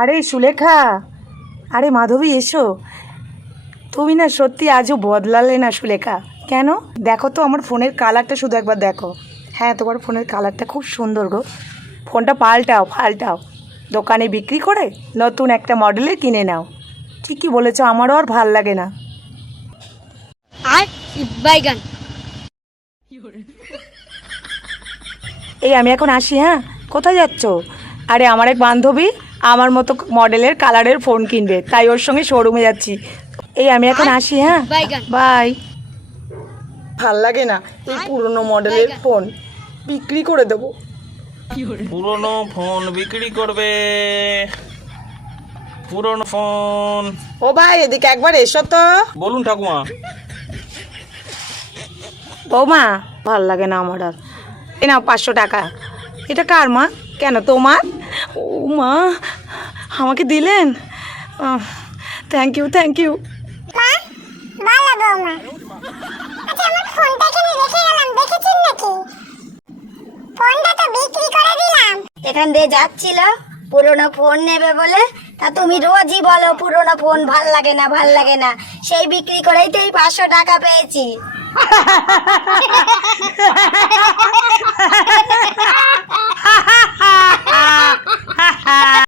আরে সুলেখা আরে মাধবী এসো। তুমি না সত্যি আজও বদলালে না সুলেখা। কেন? দেখো তো আমার ফোনের কালারটা শুধু একবার দেখো। হ্যাঁ তোমার ফোনের কালারটা খুব সুন্দর গো। ফোনটা পাল্টাও পাল্টাও। দোকানে বিক্রি করে নতুন একটা মডেলের কিনে নাও। ঠিকই বলেছ আমারও আর ভালো লাগে না। আর বাইগান। এই আমি এখন আসি হ্যাঁ? কোথায় যাচ্ছ? আরে আমার এক বান্ধবী আমার মতো মডেলের কালারের ফোন কিনবে। তাই ওর সঙ্গে শোরুমে যাচ্ছি। এই আমি এখন আসি হ্যাঁ? বাই ভালো লাগে না এই পুরনো মডেলের ফোন। বিক্রি করে দেবো। পুরনো ফোন বিক্রি করবে। পুরনো ফোন। ও ভাই এদিকে একবার এসো তো। বলুন ঠাকুমা। বৌমা ভালো লাগে না আমার আর। এ না পাঁচশো টাকা। এটা কার মা? কেন তোমার? ও মা আমাকে দিলেন? থ্যাংক ইউ থ্যাংক ইউ এখান দিয়ে যাচ্ছিল পুরনো ফোন নেবে বলে। তা তুমি রোজই বলো পুরনো ফোন ভালো লাগে না ভালো লাগে না। সেই বিক্রি করেই তো এই পাঁচশো টাকা পেয়েছি।